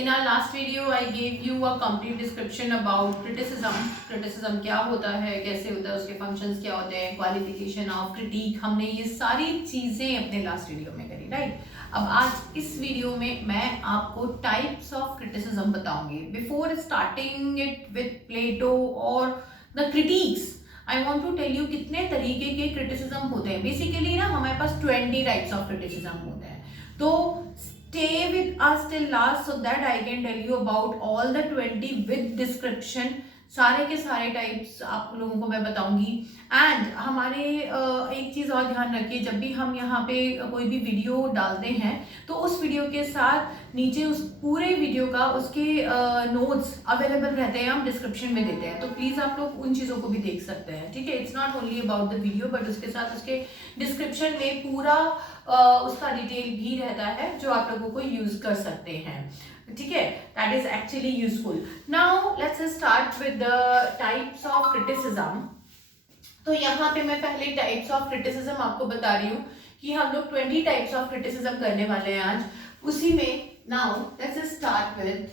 In our last video, I gave you a complete description about criticism. Criticism क्या होता है, कैसे होता है, उसके functions क्या होते हैं, qualification of critique, हमने ये सारी चीजें अपने last video में करी, right? अब आज इस वीडियो में मैं आपको types of criticism बताऊंगी. Before starting it with Plato or the critiques, I want to tell you कितने तरीके के criticism होते हैं. Basically ना हमारे पास 20 types of criticism होते हैं. तो stay with us till last so that I can tell you about all the 20 with description. सारे के सारे टाइप्स आप लोगों को मैं बताऊंगी. एंड हमारे एक चीज़ और ध्यान रखिए, जब भी हम यहाँ पे कोई भी वीडियो डालते हैं तो उस वीडियो के साथ नीचे उस पूरे वीडियो का उसके नोट्स अवेलेबल रहते हैं, हम डिस्क्रिप्शन में देते हैं, तो प्लीज़ आप लोग उन चीज़ों को भी देख सकते हैं. ठीक है, it's not only about the video but उसके साथ उसके डिस्क्रिप्शन में पूरा उसका डिटेल भी रहता है जो आप लोगों को यूज़ कर सकते हैं. ठीक है, that is actually useful. Now let's start with the types of criticism. तो यहाँ पे मैं पहले टाइप्स ऑफ क्रिटिसिज्म आपको बता रही हूँ कि हम लोग 20 टाइप्स ऑफ क्रिटिसिज्म करने वाले हैं आज. उसी में नाउ लेट्स स्टार्ट विद,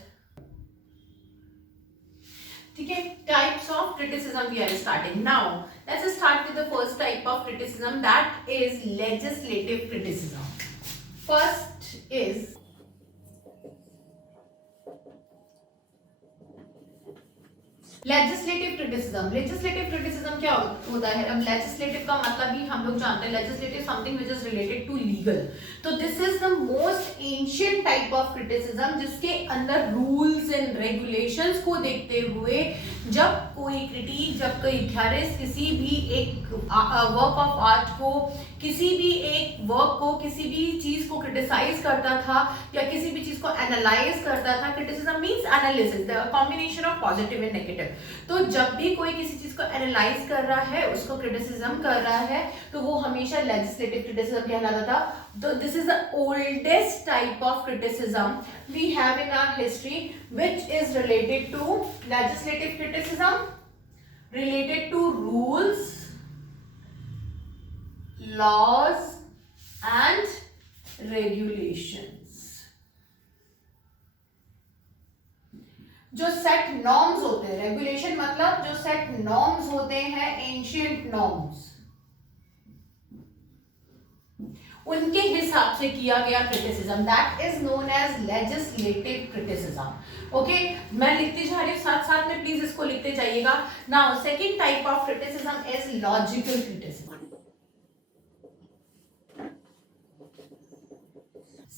ठीक है, types of criticism we are starting now. Let's start with the first type of criticism, that is legislative criticism. First is legislative criticism. Legislative criticism क्या होता है? अब लेजिस्लेटिव का मतलब ही हम लोग जानते हैं, legislative something which is related to legal. तो this is the most ancient type of criticism जिसके अंदर रूल्स एंड रेगुलेशंस को देखते हुए जब कोई क्रिटिक, जब कोई थ्योरिस्ट किसी भी एक वर्क ऑफ आर्ट को, किसी भी एक वर्क को, किसी भी चीज को क्रिटिसाइज करता था या किसी भी चीज को एनालाइज करता था. Criticism means analysis, the combination of positive and negative. तो जब भी कोई किसी चीज को एनालाइज कर रहा है, उसको क्रिटिसिज्म कर रहा है, तो वो हमेशा लेजिस्लेटिव क्रिटिसिज्म कहलाता था. तो this is the oldest type of criticism we have in our history which is related to legislative criticism, related to rules, laws and regulations. जो सेट नॉर्म्स होते हैं, रेगुलेशन मतलब जो सेट नॉर्म्स होते हैं, एंशिएंट नॉर्म्स, उनके हिसाब से किया गया criticism, that is known as legislative criticism. Okay, मैं लिखती जा रही हूँ, साथ साथ में प्लीज इसको लिखते जाइएगा. Now second type of criticism is logical criticism.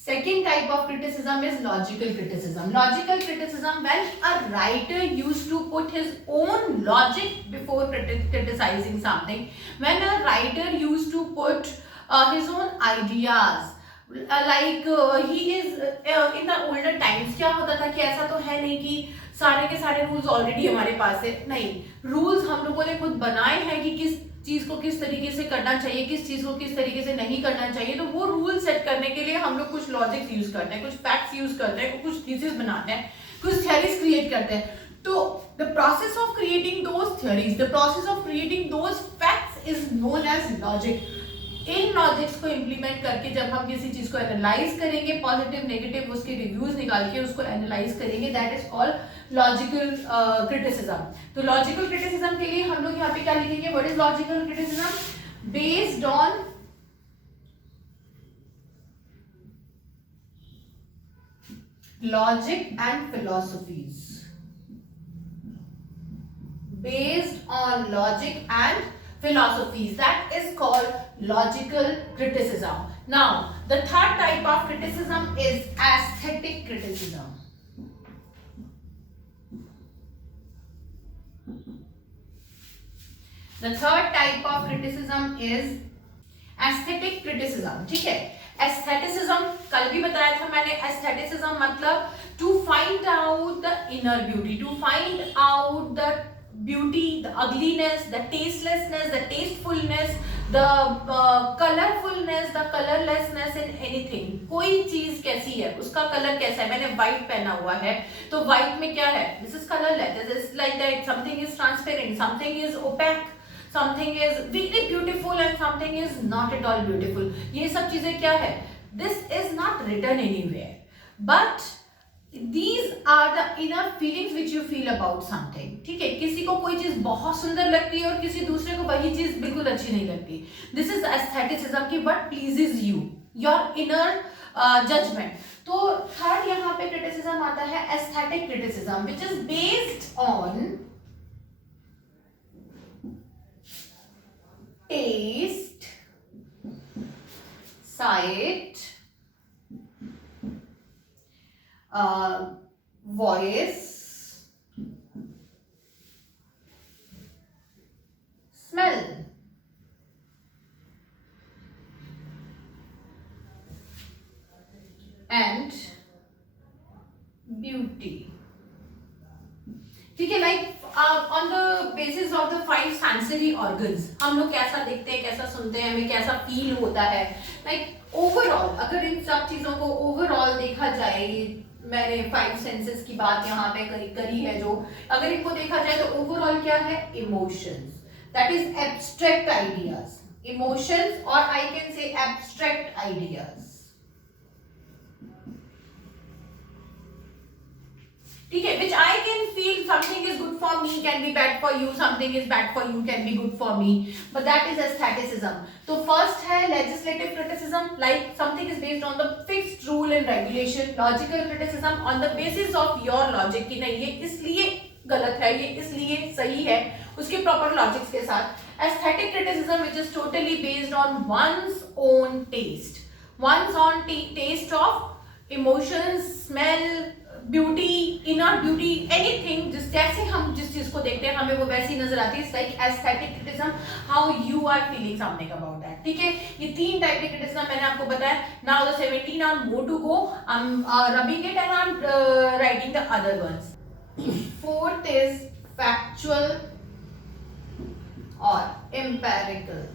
Second type of criticism is logical criticism. Logical criticism, when a writer used to put his own logic before criticizing something, when a writer used to put his own ideas, like he is in the older times, क्या होता था कि ऐसा तो है नहीं कि सारे के सारे रूल्स ऑलरेडी हमारे पास है. नहीं, रूल्स हम लोगों ने खुद बनाए हैं कि किस चीज को किस तरीके से करना चाहिए, किस चीज को किस तरीके से नहीं करना चाहिए. तो वो रूल सेट करने के लिए हम लोग कुछ लॉजिक्स यूज करते हैं, कुछ फैक्ट्स यूज करते हैं, कुछ थीसिस बनाते हैं, कुछ थ्योरीज क्रिएट करते हैं. तो the process of creating those theories, the process of creating those facts is known as logic. इन लॉजिक्स को इंप्लीमेंट करके जब हम किसी चीज को एनालाइज करेंगे, पॉजिटिव नेगेटिव उसके रिव्यूज निकाल के उसको एनालाइज करेंगे, that is called logical criticism. तो लॉजिकल क्रिटिसिज्म के लिए हम लोग यहाँ पे क्या लिखेंगे? What is logical criticism? Based on logic and philosophies, based on logic and philosophies, that is called logical criticism. Now the third type of criticism is aesthetic criticism. The third type of criticism is aesthetic criticism. ठीक है, aestheticism कल भी बताया था मैंने. aestheticism मतलब to find out the inner beauty, to find out the beauty, the ugliness, the tastelessness, the tastefulness, the colorfulness, the colorlessness in anything. कोई चीज कैसी है, उसका कलर कैसा है. मैंने व्हाइट पहना हुआ है, तो व्हाइट में क्या है? This is colourless, this is like that. Something is transparent, something is opaque, something is very beautiful and something is not at all beautiful. ये सब चीजें क्या है? This is not written anywhere, but These are the inner feelings which you feel about something. ठीक है, किसी को कोई चीज बहुत सुंदर लगती है और किसी दूसरे को वही चीज बिल्कुल अच्छी नहीं लगती. दिस इज एस्थेटिसिज्म की what pleases you, your inner judgment. तो थर्ड यहाँ पे क्रिटिसिज्म आता है aesthetic criticism, which is based on taste, sight, voice, smell. And beauty. ठीक है, like on the basis of the 5 sensory organs हम लोग कैसा देखते हैं, कैसा सुनते हैं, हमें कैसा फील होता है. लाइक ओवरऑल अगर इन सब चीजों को ओवरऑल देखा जाए, मैंने 5 सेंसेस की बात यहाँ पे करी है, जो अगर इनको देखा जाए तो ओवरऑल क्या है, emotions, that is abstract ideas, emotions, और I can say abstract ideas. ठीक है, which I can feel something is good for me can be bad for you, something is bad for you can be good for me, but that is aestheticism. तो first है legislative criticism, like something is based on the fixed rule and regulation. Logical criticism on the basis of your logic कि नहीं ये इसलिए गलत है, ये इसलिए सही है, उसके proper logics के साथ. Aesthetic criticism which is totally based on one's own taste, one's own taste of emotions, smell, beauty, inner beauty, anything, जिस जैसे हम जिस चीज को देखते हैं हमें वो वैसी नजर आती है. Like aesthetic criticism, how you are feeling something about that. ठीक है, ये 3 टाइप के क्रिटिसिज्म मैंने आपको बताया. Now the 17 are more to go. I am rubbing it and I am writing the other ones. Fourth is factual or empirical.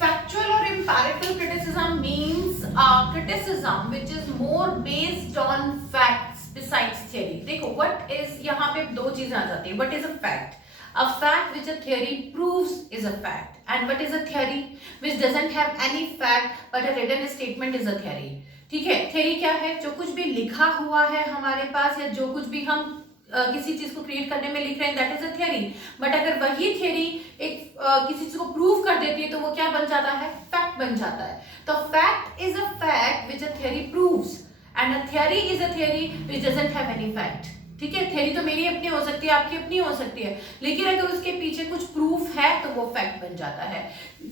Factual or empirical criticism means criticism which is more based on facts besides theory. देखो what is, यहाँ पे 2 चीजें आ जाती है. What is a fact? A fact which a theory proves is a fact, and what is a theory which doesn't have any fact but a written statement is a theory. ठीक है, theory क्या है, जो कुछ भी लिखा हुआ है हमारे पास या जो कुछ भी हम किसी चीज को क्रिएट करने में लिख रहे हैं, that is a theory. But अगर वही थियरी एक किसी चीज को प्रूव कर देती है तो वो क्या बन जाता है, फैक्ट बन जाता है. तो fact is a fact which a theory proves, and a theory is a theory which doesn't have any fact. ठीक है, थियरी तो मेरी अपनी हो सकती है, आपकी अपनी हो सकती है, लेकिन अगर उसके पीछे कुछ प्रूफ है तो वो फैक्ट बन जाता है.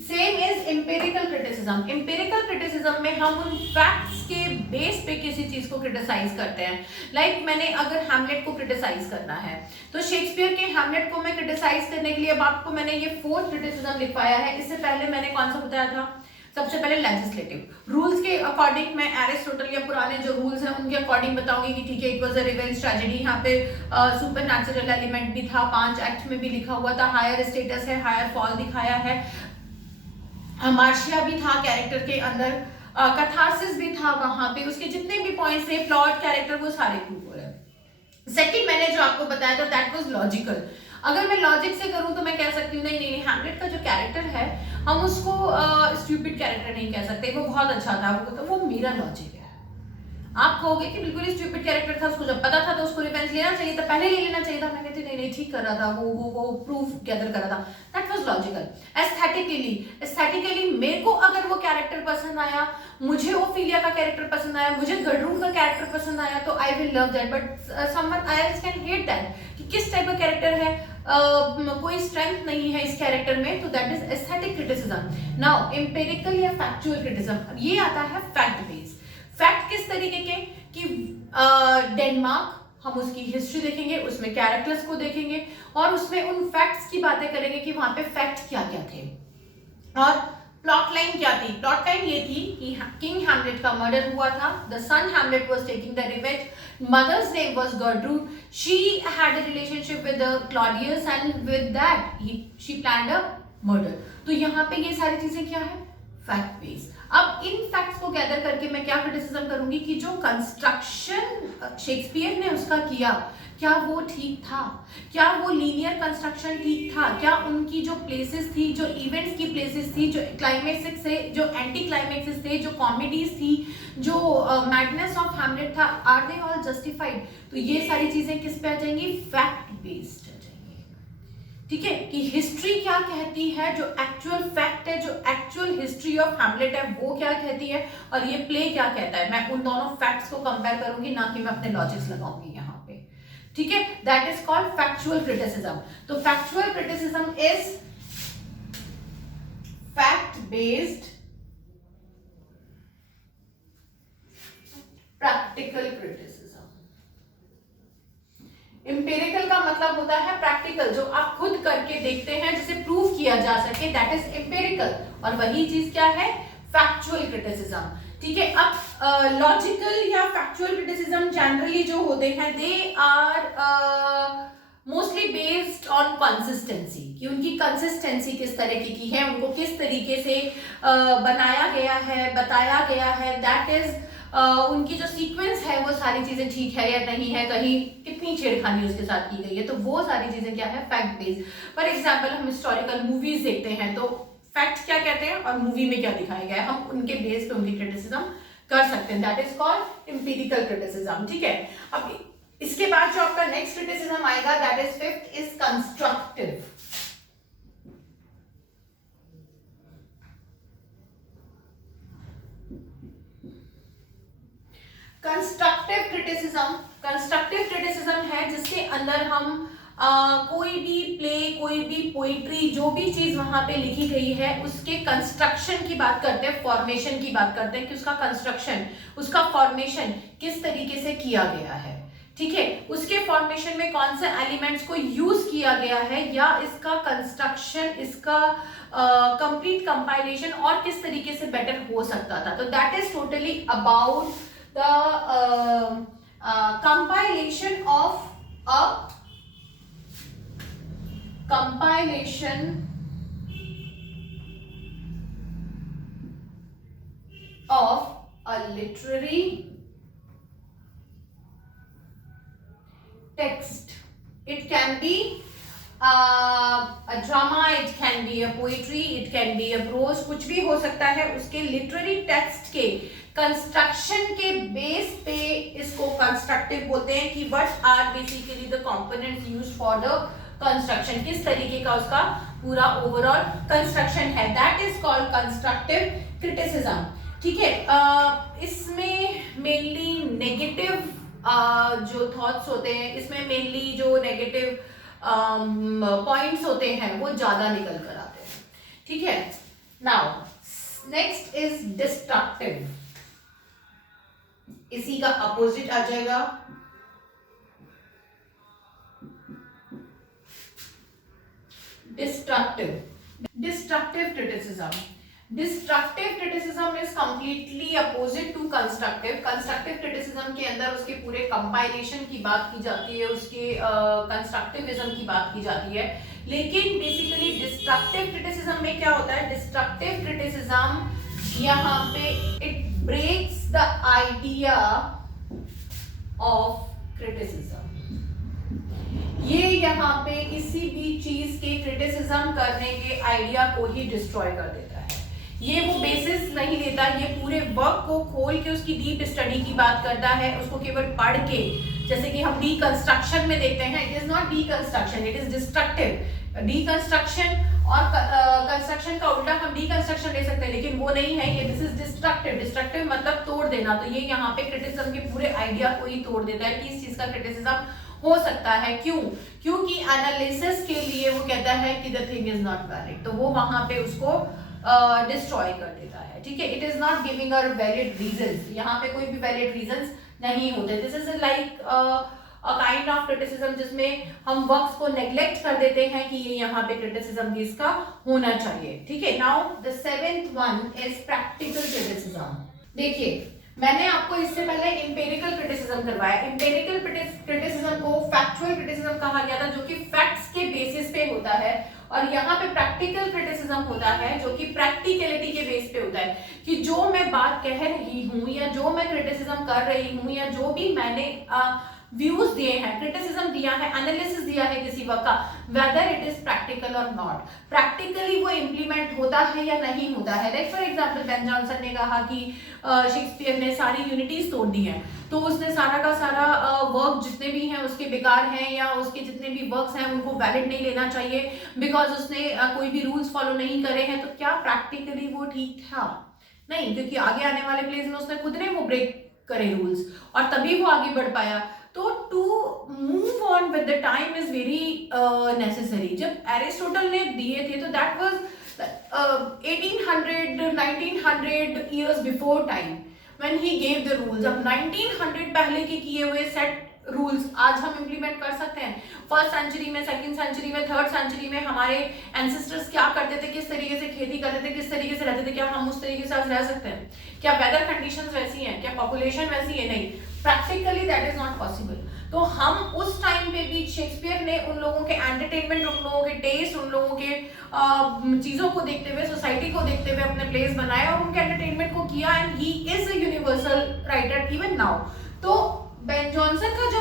Same is empirical criticism. Empirical criticism में हम उन फैक्ट्स के बेस पे किसी चीज को क्रिटिसाइज करते हैं. लाइक मैंने अगर हैमलेट को क्रिटिसाइज करना है तो शेक्सपियर के हैमलेट को मैं क्रिटिसाइज करने के लिए अब आपको मैंने ये 4th क्रिटिसिज्म लिखवाया है. इससे पहले मैंने कौन सा बताया था, सबसे पहले लेजिस्लेटिव रूल्स के अकॉर्डिंग मैं एरिस्टोटल या पुराने जो रूल्स हैं उनके अकॉर्डिंग बताऊंगी कि ठीक है it was a revenge tragedy. यहाँ पे सुपर नेचुरल एलिमेंट भी था, 5 एक्ट में भी लिखा हुआ था, हायर स्टेटस है, हायर फॉल दिखाया है, मार्शिया भी था कैरेक्टर के अंदर, कैथारसिस भी था वहां पे, उसके जितने भी पॉइंट्स थे, प्लॉट, कैरेक्टर, वो सारे प्रूव हो रहे हैं. सेकंड मैंने जो आपको बताया था दैट वाज लॉजिकल. अगर मैं लॉजिक से करूं तो मैं कह सकती हूँ नहीं नहीं हैमलेट का जो कैरेक्टर है हम उसको स्टूपिड कैरेक्टर नहीं कह सकते, वो बहुत अच्छा था, वो मेरा लॉजिक है. आप कहोगे कि बिल्कुल ही स्टूपिड कैरेक्टर था, उसको जब पता था तो उसको रिवेंज लेना चाहिए था, पहले ले लेना चाहिए था. मैं कहती नहीं नहीं ठीक कर रहा था, वो प्रूफ गैदर कर रहा था, दैट वाज लॉजिकल. एस्थेटिकली मेरे को अगर वो कैरेक्टर पसंद आया, मुझे ओफिलिया का कैरेक्टर पसंद आया, मुझे गर्डरूम का कैरेक्टर पसंद आया तो I will love that. But someone else can hate that कि किस टाइप का कैरेक्टर है, कोई स्ट्रेंथ नहीं है इस कैरेक्टर में, तो that is aesthetic criticism. Now empirical या फैक्चुअल क्रिटिसिज्म, ये आता है फैक्ट बेस्ड. फैक्ट किस तरीके के कि डेनमार्क, हम उसकी हिस्ट्री देखेंगे, उसमें कैरेक्टर्स को देखेंगे और उसमें उन फैक्ट्स की बातें करेंगे कि वहां पे फैक्ट क्या क्या थे. और प्लॉट लाइन क्या थी, प्लॉट लाइन ये थी कि किंग हैमलेट का मर्डर हुआ था, the son Hamlet was taking the revenge, mother's name was Gertrude, she had a relationship with Claudius and with that she planned a murder. तो यहाँ पे ये सारी चीजें क्या है, फैक्ट बेस्ड. अब इन फैक्ट्स को गैदर करके मैं क्या क्रिटिसिज्म करूंगी कि जो कंस्ट्रक्शन शेक्सपियर ने उसका किया, क्या वो ठीक था? क्या वो लीनियर कंस्ट्रक्शन ठीक था? क्या उनकी जो प्लेसेस थी, जो इवेंट्स की प्लेसेस थी, जो क्लाइमेक्स थे, जो एंटी क्लाइमेक्स थे, जो कॉमेडीज थी, जो मैडनेस ऑफ हैमलेट था, आर दे ऑल जस्टिफाइड? तो ये सारी चीजें किस पे आ जाएंगी? फैक्ट बेस्ड आ जाएंगी। ठीक है, कि हिस्ट्री क्या कहती है, जो एक्चुअल फैक्ट है, जो एक्चुअल हिस्ट्री ऑफ हैमलेट है वो क्या कहती है, और ये प्ले क्या कहता है। मैं उन दोनों फैक्ट्स को कंपेयर करूंगी, ना कि मैं अपने लॉजिक्स लगाऊंगी यहाँ पे। ठीक है, that is called factual criticism. तो factual criticism is fact based practical criticism. Empirical का मतलब होता है प्रैक्टिकल, जो आप खुद करके देखते हैं, जिसे प्रूव किया जा सके, दैट इज इंपेरिकल। और वही चीज क्या है? Factual criticism. ठीक है, अब लॉजिकल या फैक्चुअल क्रिटिसिज्म जनरली जो होते हैं, they are mostly based on consistency, कि उनकी कंसिस्टेंसी किस तरीके की है, उनको किस तरीके से बनाया गया है, बताया गया है, दैट इज उनकी जो सीक्वेंस है वो सारी चीजें ठीक है या नहीं है, कहीं कितनी छेड़खानी उसके साथ की गई है, तो वो सारी चीजें क्या है? Fact based. फॉर एग्जाम्पल हम हिस्टोरिकल मूवीज देखते हैं, तो फैक्ट क्या कहते हैं और मूवी में क्या दिखाया गया है, हम उनके बेस पे उनकी क्रिटिसिज्म कर सकते हैं, that is called empirical criticism. ठीक है, अब इसके बाद जो आपका नेक्स्ट क्रिटिसिज्म आएगा, that is fifth, is constructive. Constructive criticism है जिसके अंदर हम कोई भी प्ले, कोई भी पोइट्री, जो भी चीज वहां पे लिखी गई है, उसके कंस्ट्रक्शन की बात करते हैं, फॉर्मेशन की बात करते हैं, कि उसका कंस्ट्रक्शन, उसका फॉर्मेशन किस तरीके से किया गया है। ठीक है, उसके फॉर्मेशन में कौन से एलिमेंट्स को यूज किया गया है, या इसका कंस्ट्रक्शन, इसका कंप्लीट कंपाइलेशन और किस तरीके से बेटर हो सकता था। तो that is totally about the compilation of a literary text. It can be a drama, it can be a poetry, it can be a prose, कुछ भी हो सकता है। उसके लिटरेरी टेक्स्ट के कंस्ट्रक्शन के बेस पे इसको कंस्ट्रक्टिव बोलते हैं, कि what are basically the components used for the construction, किस तरीके का उसका पूरा ओवरऑल कंस्ट्रक्शन है, that is called constructive criticism. ठीक है, इसमें मेनली नेगेटिव जो थॉट्स होते हैं, इसमें मेनली जो नेगेटिव पॉइंट्स होते हैं वो ज्यादा निकल कर आते हैं। ठीक है, नाउ नेक्स्ट इज डिस्ट्रक्टिव। इसी का अपोजिट आ जाएगा destructive criticism. Destructive criticism is completely opposite to constructive. Constructive criticism के अंदर उसके पूरे कंपाइलेशन की बात की जाती है, उसके कंस्ट्रक्टिविज्म की बात की जाती है, लेकिन बेसिकली डिस्ट्रक्टिव क्रिटिसिज्म में क्या होता है? डिस्ट्रक्टिव क्रिटिसिज्म यहाँ पे it breaks the idea of criticism. ये यहाँ पे किसी भी चीज के क्रिटिसिज्म करने के आइडिया को ही डिस्ट्रॉय कर देता है। ये वो बेसिस नहीं लेता, ये पूरे वर्क को खोल के उसकी डीप स्टडी की बात करता है, उसको केवल पढ़ के, जैसे कि हम डीकंस्ट्रक्शन में देखते हैं, it is not deconstruction, it is destructive. Deconstruction और कंस्ट्रक्शन का उल्टा हम डीकंस्ट्रक्शन ले सकते हैं, लेकिन वो नहीं है, ये दिस इज डिस्ट्रक्टिव। डिस्ट्रक्टिव मतलब तोड़ देना, तो ये यहाँ पे क्रिटिसिज्म के पूरे आइडिया को ही तोड़ देता है कि इस चीज का क्रिटिसिज्म हो सकता है। क्यों? क्योंकि एनालिसिस के लिए वो कहता है कि the thing is not valid, तो वो वहां पे उसको डिस्ट्रॉय कर देता है। ठीक है, it is not giving a valid reasons, यहाँ पे कोई भी वैलिड रीजंस नहीं होते। This is like a kind of criticism जिसमें हम वर्क्स को नेग्लेक्ट कर देते हैं कि ये यहाँ पे क्रिटिसिज्म भी इसका होना चाहिए। ठीक है, now the seventh one is practical criticism. देखिए, मैंने आपको इससे पहले इंपेरिकल क्रिटिसिज्म करवाया। इंपेरिकल क्रिटिसिज्म को फैक्चुअल क्रिटिसिज्म कहा गया था, जो कि फैक्ट्स के बेसिस पे होता होता है, और यहाँ पे प्रैक्टिकल क्रिटिसिज्म होता है जो कि प्रैक्टिकलिटी के बेस पे होता है कि जो मैं बात कह रही हूँ या जो मैं क्रिटिसिज्म कर रही हूँ या जो भी मैंने व्यूज दिए हैं, क्रिटिसिज्म दिया है, एनालिसिस दिया है किसी वर्क का, वेदर इट इज प्रैक्टिकल और नॉट, प्रैक्टिकली वो इम्प्लीमेंट होता है या नहीं होता है। Like for example Ben Jonson ने कहा कि शेक्सपियर ने सारी यूनिटीज तोड़ दी हैं, तो उसने सारा का सारा वर्क जितने भी हैं उसके बेकार हैं या उसके जितने भी वर्क्स हैं उनको वैलिड नहीं लेना चाहिए बिकॉज उसने कोई भी रूल्स फॉलो नहीं करे हैं। तो क्या प्रैक्टिकली वो ठीक था? नहीं, क्योंकि आगे आने वाले प्लेस में उसने खुद ने वो ब्रेक करे रूल्स और तभी वो आगे बढ़ पाया। तो to move on with the time is very necessary. जब एरिस्टोटल ने दिए थे तो that was 1800 1900 years before time when he gave the rules। अब 1900 पहले के किए हुए सेट रूल्स आज हम इम्प्लीमेंट कर सकते हैं। फर्स्ट सेंचुरी में, सेकंड सेंचुरी में, थर्ड सेंचुरी में हमारे एंसेस्टर्स क्या करते थे, किस तरीके से खेती करते थे, किस तरीके से रहते थे, क्या हम उस तरीके से आज रह सकते हैं? क्या वेदर कंडीशंस वैसी हैं? क्या पॉपुलेशन वैसी है? नहीं, practically that is not possible. तो हम उस टाइम पे भी शेक्सपियर ने उन लोगों के एंटरटेनमेंट, उन लोगों के टेस्ट, उन लोगों के चीजों को देखते हुए, सोसाइटी को देखते हुए अपने प्लेस बनाया और उनके एंटरटेनमेंट को किया, and he is a universal writer even now. तो बेन जॉनसन का जो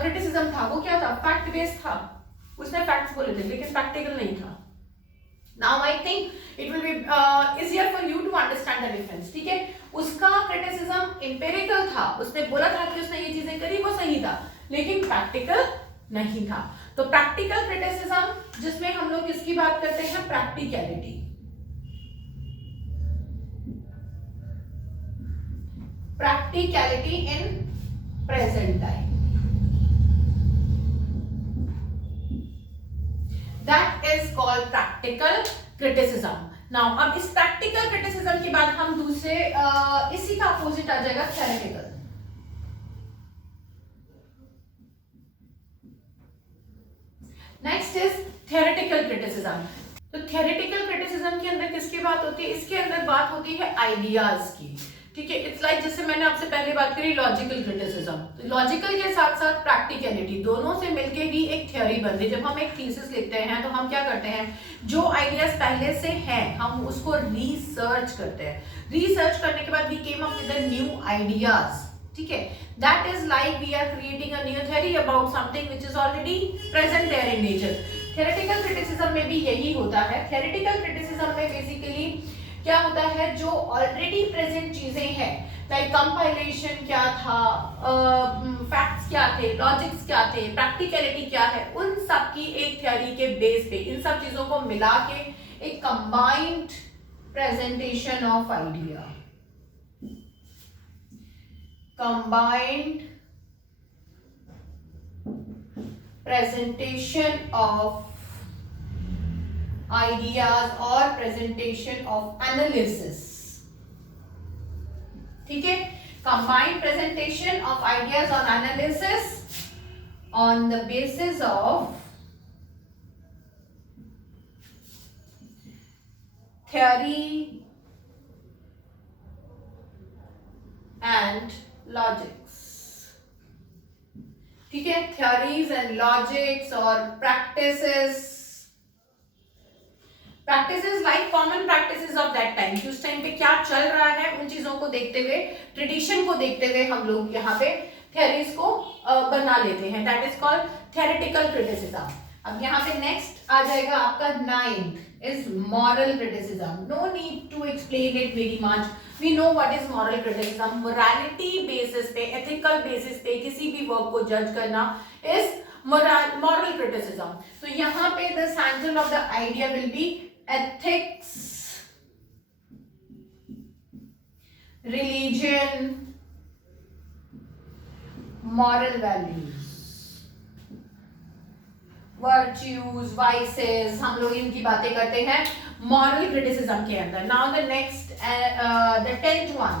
क्रिटिसिज्म था वो क्या था? फैक्ट बेस्ड था, उसने फैक्ट्स बोले थे लेकिन प्रैक्टिकल नहीं था। Now I think it will be easier for you to understand the difference, ठीक है? उसका क्रिटिसिज्म एम्पिरिकल था, उसने बोला था कि उसने ये चीजें करी, वो सही था, लेकिन प्रैक्टिकल नहीं था। तो प्रैक्टिकल क्रिटिसिज्म जिसमें हम लोग किसकी बात करते हैं? Practicality. Practicality in present time, that is called practical criticism. Now अब इस प्रैक्टिकल क्रिटिसिज्म के बाद हम दूसरे इसी का अपोजिट आ जाएगा theoretical. Next is theoretical criticism. तो थ्योरेटिकल क्रिटिसिज्म के अंदर किसकी बात होती है? इसके अंदर बात होती है आइडियाज की, ठीक है? इट्स लाइक जैसे मैंने आपसे पहले बात करी लॉजिकल क्रिटिसिज्म, तो लॉजिकल के साथ साथ प्रैक्टिकलिटी दोनों से मिलके ही एक थ्योरी बनती है। जब हम एक थीसिस लिखते हैं तो हम क्या करते हैं? जो आइडियाज पहले से हैं हम उसको रिसर्च करते हैं, रिसर्च करने के बाद we came up with new ideas, ठीक है? That is like we are creating a new theory about something which is already present there in nature. Theoretical criticism में भी यही होता है। थ्योरेटिकल क्रिटिसिज्म में बेसिकली क्या होता है? जो ऑलरेडी प्रेजेंट चीजें हैं, लाइक कंपाइलेशन क्या था, फैक्ट्स क्या थे, लॉजिक्स क्या थे, प्रैक्टिकलिटी क्या है, उन सब की एक थ्योरी के बेस पे इन सब चीजों को मिला के एक combined presentation of idea, combined presentation of ideas और प्रेजेंटेशन ऑफ एनालिसिस, ठीक है? कंबाइंड प्रेजेंटेशन ऑफ आइडियाज और analysis on the basis of theory and logics, ठीक है? थ्योरीज एंड लॉजिक्स और practices, practices like common practices of that time, कि उस time पे क्या चल रहा है उन चीजों को देखते हुए, ट्रेडिशन को देखते हुए हम लोग यहाँ पे थ्योरीज को बना लेते हैं। That is called theoretical criticism. अब यहाँ पे नेक्स्ट आ जाएगा आपका 9th is moral criticism. No need to explain it very much, we know what is moral criticism. Morality basis पे, एथिकल बेसिस पे किसी भी वर्क को जज करना इज moral criticism। तो यहाँ पे the central of the idea will be ethics, religion, moral values, virtues, vices, हम लोग इनकी बातें करते हैं moral criticism के अंदर। Now the next, the 10th one,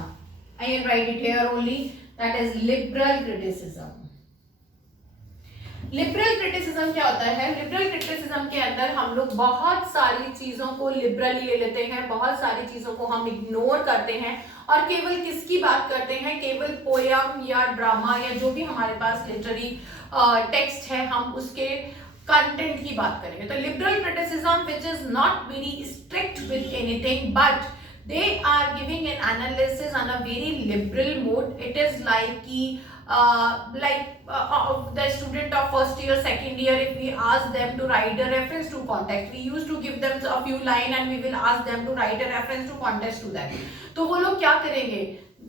I will write it here only, that is liberal criticism। Liberal criticism क्या होता है? लिबरल क्रिटिसिज्म के अंदर हम लोग बहुत सारी चीजों को लिबरली ले लेते हैं, बहुत सारी चीजों को हम इग्नोर करते हैं और केवल किसकी बात करते हैं? केवल पोयम या ड्रामा या जो भी हमारे पास लिटरेरी टेक्स्ट है हम उसके कंटेंट की बात करेंगे तो liberal criticism which is not very strict with anything but they are giving an analysis on a very liberal mode. It is the student of first year second year, if we ask them to write a reference to context, we used to give them a few line and we will ask them to write a reference to context to that. तो वो लोग क्या करेंगे,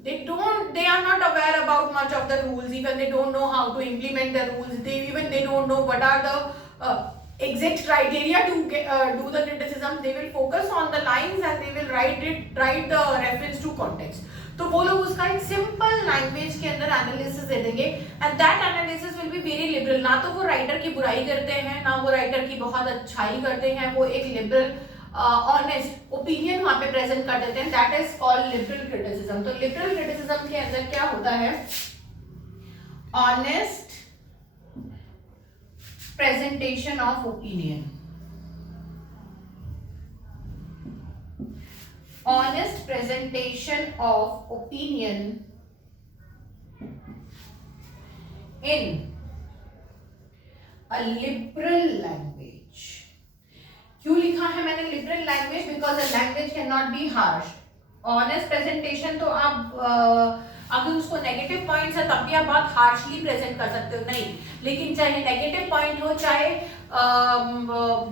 they are not aware about much of the rules, even they don't know how to implement the rules, they don't know what are the exact criteria to do the criticism. They will focus on the lines and they will write the reference to context. तो वो लोग उसका एक simple language के अंदर analysis दे देंगे and that analysis will be very liberal. ना तो वो राइटर की बुराई करते हैं ना वो राइटर की बहुत अच्छाई करते हैं, वो एक लिबरल ऑनेस्ट ओपिनियन वहां पे प्रेजेंट कर देते हैं. That is called liberal criticism. तो लिबरल क्रिटिसिज्म के अंदर क्या होता है, honest presentation of opinion. Honest presentation of opinion in a liberal language. क्यों लिखा है मैंने liberal language? Because the language cannot be harsh. Honest presentation तो आप अगर उसको नेगेटिव पॉइंट्स है तब भी आप बहुत हार्शली प्रेजेंट कर सकते हो, नहीं, लेकिन चाहे नेगेटिव पॉइंट हो चाहे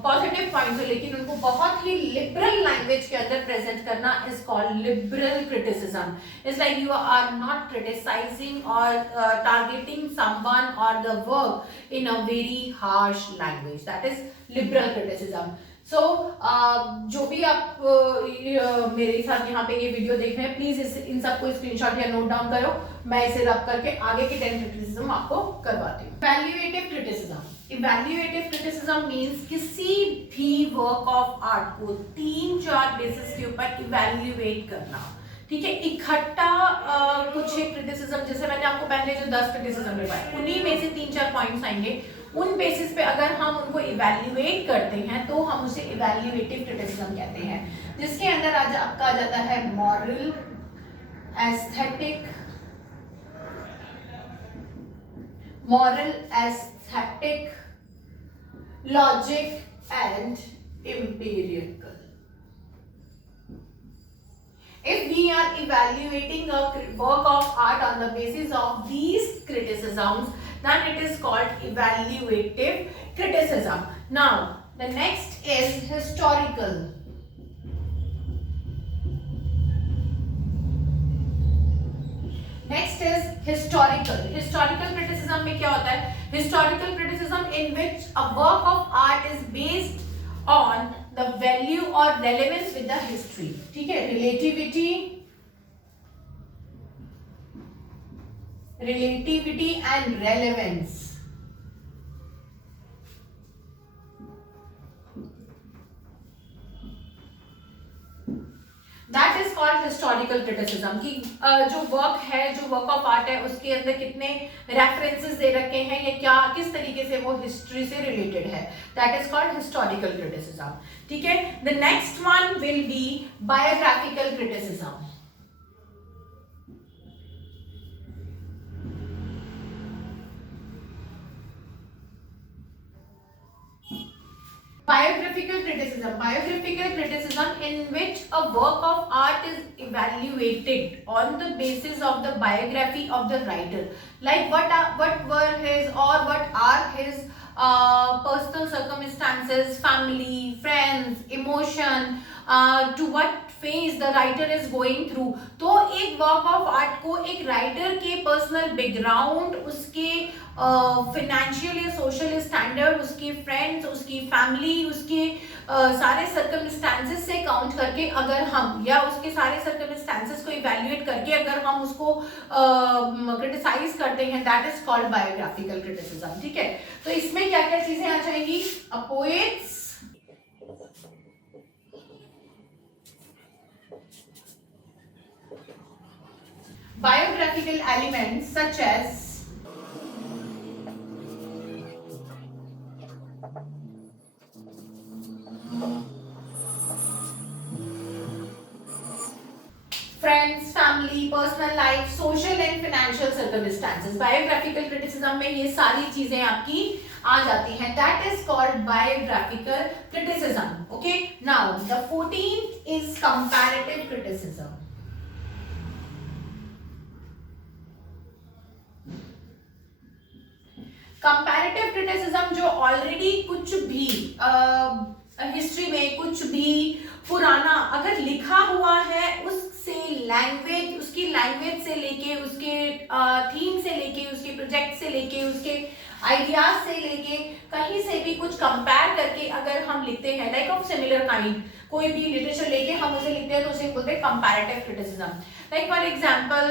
पॉजिटिव पॉइंट हो, लेकिन उनको बहुत ही लिबरल लैंग्वेज के अंदर प्रेजेंट करना is called liberal criticism. It's like you are not criticising और टारगेटिंग समवन और the work in a very harsh language. That is liberal criticism. So जो भी आप मेरे साथ यहाँ पे ये वीडियो देख रहे हैं, प्लीज इन सबको स्क्रीनशॉट या नोट डाउन करो. मैं इसे रब करके आगे की 10 क्रिटिसिज्म आपको करवाती हूँ. Evaluative criticism. Evaluative criticism means किसी भी वर्क ऑफ आर्ट को 3-4 बेसिस के ऊपर इवैल्यूएट करना. ठीक है, इकट्ठा कुछ एक क्रिटिसिज्म, जैसे मैंने आपको पहले जो 10 क्रिटिसिज्म बताए उन्हीं में से 3-4 पॉइंट्स आएंगे. उन बेसिस पे अगर हम उनको इवैल्यूएट करते हैं तो हम उसे इवैल्यूएटिव क्रिटिसिज्म कहते हैं, जिसके अंदर आपका आ जाता है moral, aesthetic, logic and empirical. If we are evaluating a work of art on the basis of these criticisms, then it is called evaluative criticism. Now, the next is historical. Next is historical. Historical criticism में क्या होता है? Historical criticism in which a work of art is based on the value or relevance with the history. ठीक है, relativity and relevance. That is called historical criticism. कि जो work है, जो वर्क ऑफ आर्ट है, उसके अंदर कितने रेफरेंसेस दे रखे हैं या क्या किस तरीके से वो हिस्ट्री से रिलेटेड है. That is called historical criticism. ठीक है, the next one will be biographical criticism. Biographical criticism in which a work of art is evaluated on the basis of the biography of the writer, like what were his or what are his personal circumstances, family, friends, emotion, to what phase the writer is going through. तो एक work of art को एक writer के personal background, उसके financial या social standard, उसके friends, उसकी family, उसके सारे सर्कमस्टांसेस से काउंट करके अगर हम, या उसके सारे सर्कमस्टांसेस को इवैल्यूएट करके अगर हम उसको क्रिटिसाइज करते हैं, that is called biographical criticism. ठीक है, तो इसमें क्या क्या चीजें आ जाएंगी? अ poets biographical elements such as friends, family, personal life, social and financial circumstances. Biographical criticism में ये सारी चीजें आपकी आ जाती हैं. That is called biographical criticism. Okay, now the 14th is comparative criticism. Comparative criticism जो ऑलरेडी कुछ भी हिस्ट्री में कुछ भी पुराना अगर लिखा हुआ है, उससे लैंग्वेज, उसकी लैंग्वेज से लेके, उसके थीम से लेके, उसके प्रोजेक्ट से लेके, उसके आइडियाज से लेके, कहीं से भी कुछ कंपेयर करके अगर हम लिखते हैं, लाइक ऑफ सिमिलर काइंड, कोई भी लिटरेचर लेके हम उसे लिखते हैं तो उसे बोलते हैं comparative criticism. Like for example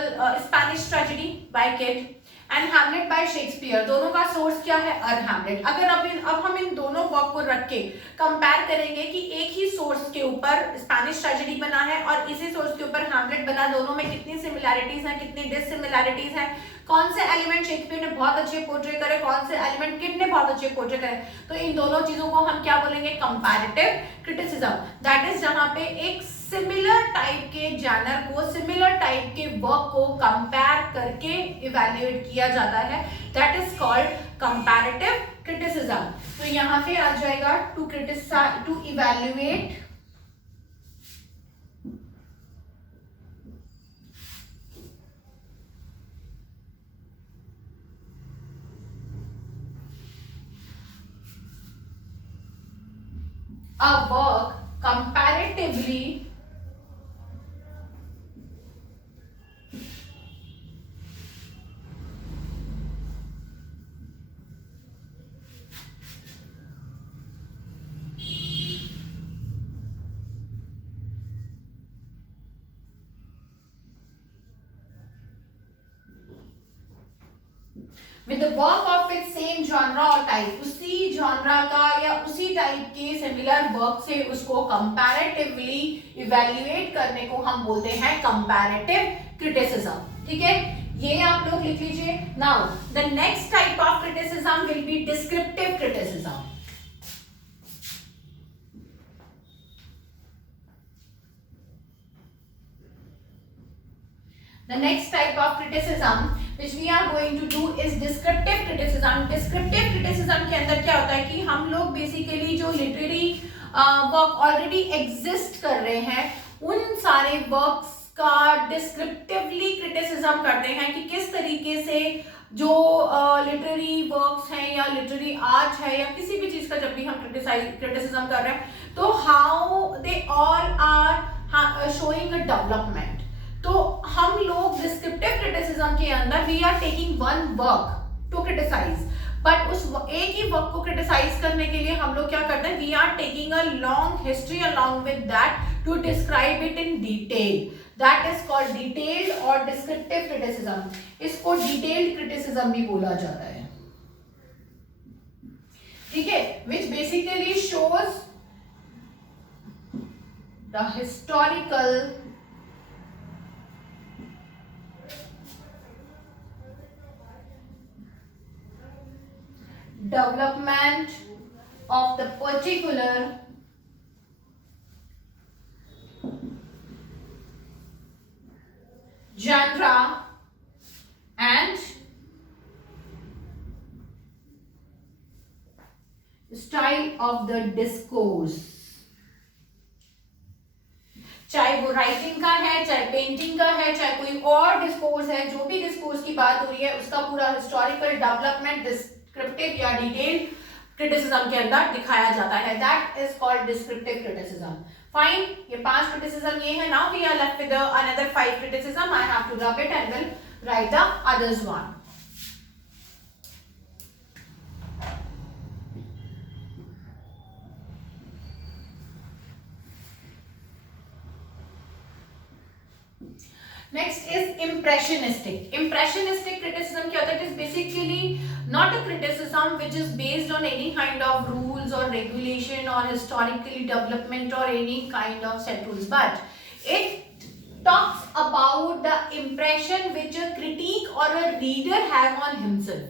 Spanish tragedy by Kyd and Hamlet by Shakespeare. दोनों का सोर्स क्या है? Uh Hamlet. अगर अब हम इन दोनों वर्क को रख के कंपेयर करेंगे कि एक ही सोर्स के ऊपर स्पेनिश ट्रेजेडी बना है और इसी सोर्स के ऊपर हैमलेट बना, दोनों में कितनी सिमिलैरिटीज हैं, कितनी डिससिमिलैरिटीज हैं, कौन से एलिमेंट शेक्सपियर ने बहुत अच्छे पोर्ट्रे करे, कौन से एलिमेंट किट ने बहुत अच्छे पोर्ट्रे करे, तो इन दोनों चीजों को हम क्या बोलेंगे? Comparative criticism. दैट इज जहां पे एक सिमिलर टाइप के जर्नल को, सिमिलर टाइप के वर्क को कंपेयर करके इवैल्यूएट किया जाता है. That is called comparative criticism. तो यहां पे आ जाएगा to criticise, to evaluate a work comparatively with the work of its same genre or type. उसी genre का या उसी टाइप के सिमिलर वर्क से उसको कंपैरेटिवली इवैल्यूएट करने को हम बोलते हैं कंपैरेटिव क्रिटिसिज्म. ठीक है, ये आप लोग लिख लीजिए. Now the next type of criticism will be descriptive criticism. The next type of criticism which we are going to do is descriptive criticism. Descriptive criticism के अंदर क्या होता है कि हम लोग बेसिकली जो लिटरेरी वर्क ऑलरेडी एग्जिस्ट कर रहे हैं, उन सारे वर्क्स का डिस्क्रिप्टिवली क्रिटिसिज्म करते हैं कि किस तरीके से जो लिटरेरी वर्क्स हैं या लिटरेरी आर्ट है या किसी भी चीज का जब भी हम क्रिटिसिज्म कर रहे हैं तो how they all are showing a development. तो हम लोग डिस्क्रिप्टिव क्रिटिसिज्म के अंदर we are taking one work to criticise, but उस एक ही वर्क को क्रिटिसाइज करने के लिए हम लोग क्या करते हैं? We are taking a long history along with that to describe it in detail. That is called detailed or descriptive criticism. इसको डिटेल्ड क्रिटिसिज्म भी बोला जाता है. ठीक है, which basically shows the historical development of the particular genre and style of the discourse. चाहे वो writing का है, चाहे पेंटिंग का है, चाहे कोई और डिस्कोर्स है, जो भी डिस्कोर्स की बात हो रही है उसका पूरा हिस्टोरिकल डेवलपमेंट डिस्क्रिप्टिव या डिटेल्ड क्रिटिसिज्म के अंदर दिखाया जाता है. That is called descriptive criticism. Fine, ये 5 क्रिटिसिज्म ये है. Now we are left with another 5 criticism. I have to rub it and will write the others one. Next is impressionistic. Impressionistic criticism क्या होता है? It is basically not a criticism which is based on any kind of rules or regulation or historically development or any kind of set rules, but it talks about the impression which a critic or a reader have on himself.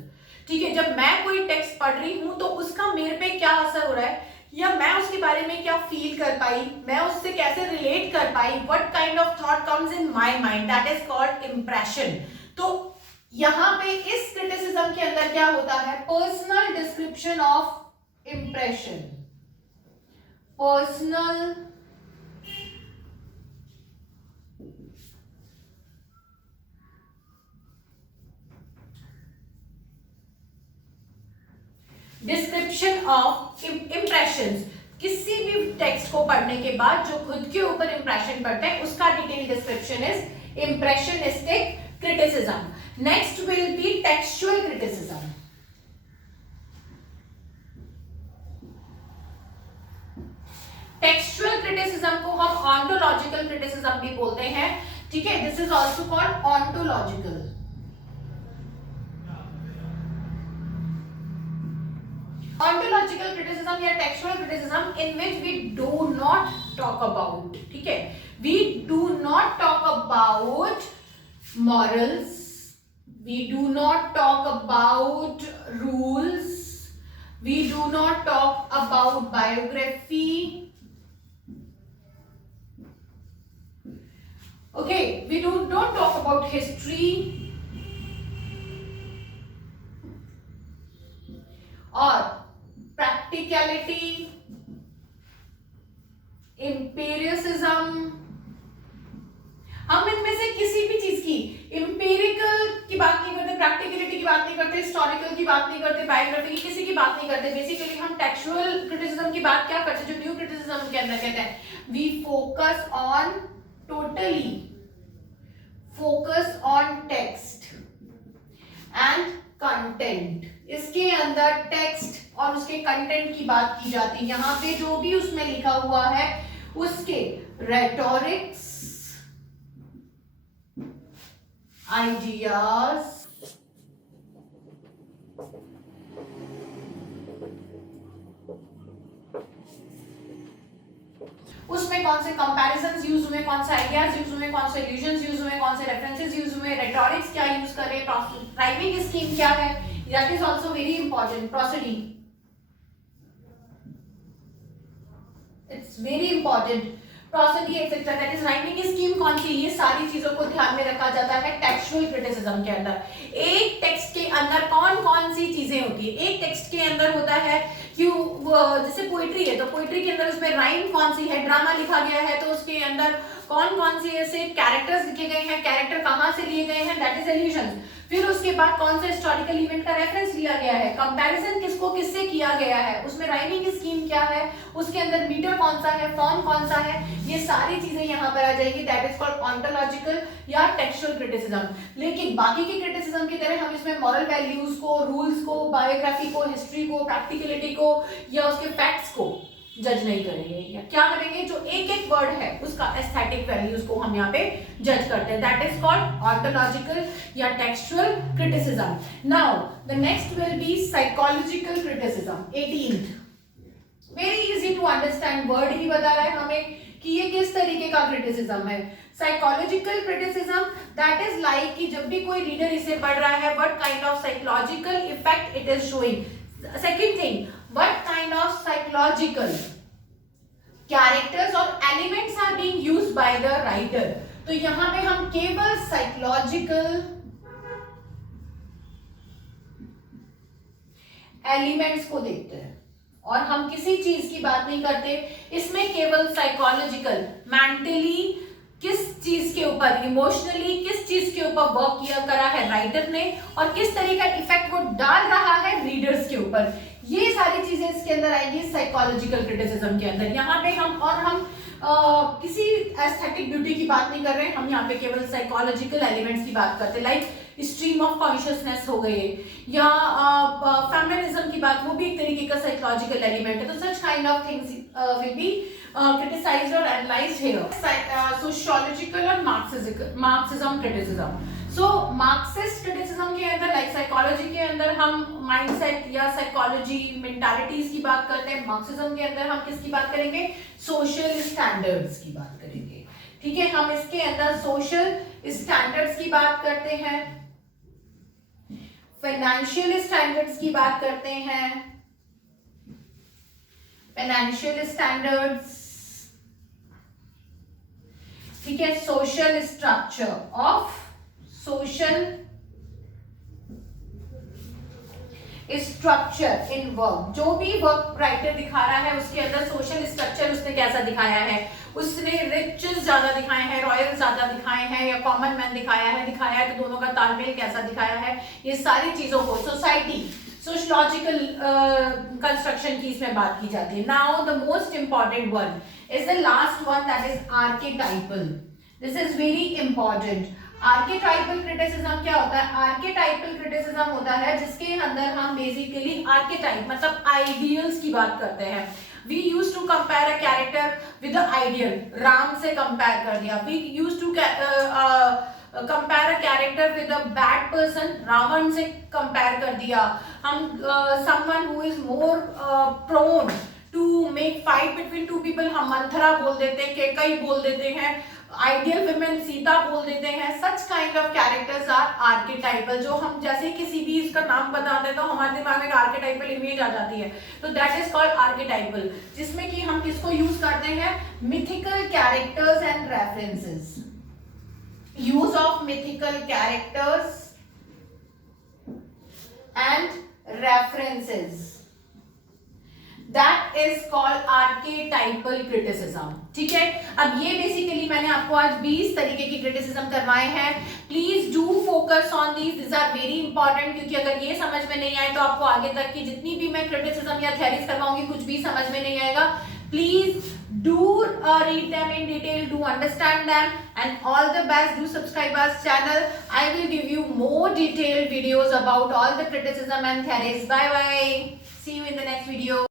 ठीक है, जब मैं कोई text पढ़ रही हूँ तो उसका मेरे पे क्या असर हो रहा है या मैं उसके बारे में क्या फील कर पाई, मैं उससे कैसे रिलेट कर पाई, what kind of thought comes in my mind, that is called impression. तो यहां पे इस क्रिटिसिज्म के अंदर क्या होता है, personal description of impression, personal description of impressions. किसी भी टेक्स्ट को पढ़ने के बाद जो खुद के ऊपर इंप्रेशन पड़ते हैं उसका detail description is impressionistic criticism. Next will be textual criticism. Textual criticism को हम ऑन्टोलॉजिकल क्रिटिसिज्म भी बोलते हैं, ठीक है, this is also called ontological. Ontological criticism या textual criticism in which we do not talk about, ठीक है, we do not talk about morals, we do not talk about rules, we do not talk about biography, okay, we don't talk about history और practicality, empiricism, हम इनमें से किसी भी चीज की एम्पिरिकल की बात नहीं करते, प्रैक्टिकलिटी की बात नहीं करते, हिस्टोरिकल की बात नहीं करते, बायोग्राफी की किसी की बात नहीं करते। बेसिकली हम टेक्सचुअल क्रिटिसिज्म की बात क्या करते हैं, जो न्यू क्रिटिसिज्म के अंदर कहते हैं, we focus on totally focus on text and content. इसके अंदर टेक्स्ट और उसके कंटेंट की बात की जाती है। यहां पे जो भी उसमें लिखा हुआ है उसके रेटोरिक्स, आइडियाज, उसमें कौन से कंपैरिजंस यूज हुए, कौन से आइडियाज यूज हुए, कौन से इल्यूजन्स यूज हुए, कौन से रेफरेंसेस यूज हुए, रेटोरिक्स क्या यूज करें, राइमिंग स्कीम क्या है, that is also very important. Prosody, it's very important. Prosody etcetera, that is rhyming scheme कौन सी, ये सारी चीजों को ध्यान में रखा जाता है टेक्सचुअल क्रिटिसिज्म के अंदर। एक टेक्स्ट के अंदर कौन कौन सी चीजें होती है, एक टेक्स्ट के अंदर होता है कि जैसे पोइट्री है तो पोइट्री के अंदर उसमें राइम कौन सी है, ड्रामा लिखा गया है तो उसके अंदर कौन कौन सी ऐसे कैरेक्टर्स लिखे गए हैं, कैरेक्टर कहां से लिए गए हैं, दैट इज एल्यूजन। फिर उसके बाद कौन सा हिस्टोरिकल इवेंट का रेफरेंस लिया गया है, कंपैरिजन किसको किससे किया गया है, उसमें राइमिंग स्कीम क्या है, उसके अंदर मीटर कौन सा है, फॉर्म कौन सा है, ये सारी चीजें यहाँ पर आ जाएगी, दैट इज कॉल्ड ऑन्टोलॉजिकल या टेक्सचुअल क्रिटिसिज्म। लेकिन बाकी की क्रिटिसिज्म की तरह हम इसमें मॉरल वैल्यूज को, रूल्स को, बायोग्राफी को, हिस्ट्री को, प्रैक्टिकलिटी को या उसके फैक्ट्स को जज नहीं करेंगे। या क्या करेंगे, जो एक एक वर्ड है उसका एस्थेटिक वैल्यूज को हम यहाँ पे जज करते हैं, दैट इज कॉल्ड ऑन्टोलॉजिकल या textual criticism. Now the next will be psychological criticism. 18th very easy to understand, word ही बता रहा है हमें कि ये किस तरीके का क्रिटिसिज्म है। Psychological criticism that is like कि जब भी कोई रीडर इसे पढ़ रहा है, what kind of psychological effect it is showing. Second thing, what kind of psychological characters or elements are being used by the writer। तो यहां पे हम केवल साइकोलॉजिकल एलिमेंट्स को देखते हैं और हम किसी चीज की बात नहीं करते, इसमें केवल साइकोलॉजिकल, मेंटली किस चीज के ऊपर, इमोशनली किस चीज के ऊपर वर्क किया करा है राइटर ने और किस तरह का इफेक्ट वो डाल रहा है रीडर्स के ऊपर, ये सारी चीजें इसके अंदर आएंगी साइकोलॉजिकल क्रिटिसिज्म के अंदर। यहाँ पे हम किसी एस्थेटिक ब्यूटी की बात नहीं कर रहे हैं, हम यहाँ पे केवल साइकोलॉजिकल एलिमेंट्स की बात करते हैं, लाइक स्ट्रीम ऑफ कॉन्शियसनेस हो गए या फेमिनिज्म की बात, वो भी एक तरीके का साइकोलॉजिकल एलिमेंट है। तो सच kind of things will be criticized or analyzed here. Sociological और Marxism criticism. So Marxist criticism के अंदर like psychology के अंदर हम mindset या psychology mentalities की बात करते हैं, Marxism के अंदर हम किसकी बात करेंगे, social standards की बात करेंगे, ठीक है। हम इसके अंदर social standards की बात करते हैं, financial standards की बात करते हैं, financial standards, ठीक है, social structure of social structure in work, जो भी वर्क राइटर दिखा रहा है उसके अंदर सोशल स्ट्रक्चर उसने कैसा दिखाया है, उसने रिचेस ज्यादा दिखाए हैं, रॉयल ज्यादा दिखाए हैं या कॉमन मैन दिखाया है तो दोनों का तालमेल कैसा दिखाया है, ये सारी चीजों को सोसाइटी सोशलॉजिकल कंस्ट्रक्शन की इसमें बात की जाती है. Now the most important one is the last one, that is archetypal. This is very important. Archetypal criticism क्या होता है? आर्केटाइपल क्रिटिसिज्म होता है जिसके अंदर हम बेसिकली आर्केटाइप मतलब आइडियल्स की बात करते हैं. We used to compare a character with the ideal. Ram से कंपेयर कर दिया. We used to compare a character with a bad person. Ravan से कंपेयर कर दिया. हम someone who is more prone to make fight between two people, हम मंथरा बोल देते हैं, केकई बोल देते हैं, आइडियल विमेन सीता बोल देते हैं. Such kind of characters are archetypal. जो हम जैसे किसी भी इसका नाम बताते हैं तो हमारे दिमाग में एक आर्केटाइपल इमेज आ जाती है, तो दैट इज कॉल्ड आर्केटाइपल, जिसमें कि हम किसको यूज करते हैं? Mythical characters and references. Use of mythical characters and references, That is called archetypal criticism. ठीक है. अब ये बेसिकली मैंने आपको आज 20 तरीके की क्रिटिसिज्म करवाए हैं. Please do focus on these, this are very important, क्योंकि अगर ये समझ में नहीं आए तो आपको आगे तक की जितनी भी मैं क्रिटिसिज्म या थ्योरीज करवाऊंगी कुछ भी समझ में नहीं आएगा. Please do read them in detail, do understand them, and all the best. Do subscribe our channel. I will give you more detailed videos about all the criticism and theories. Bye bye. See you in the next video.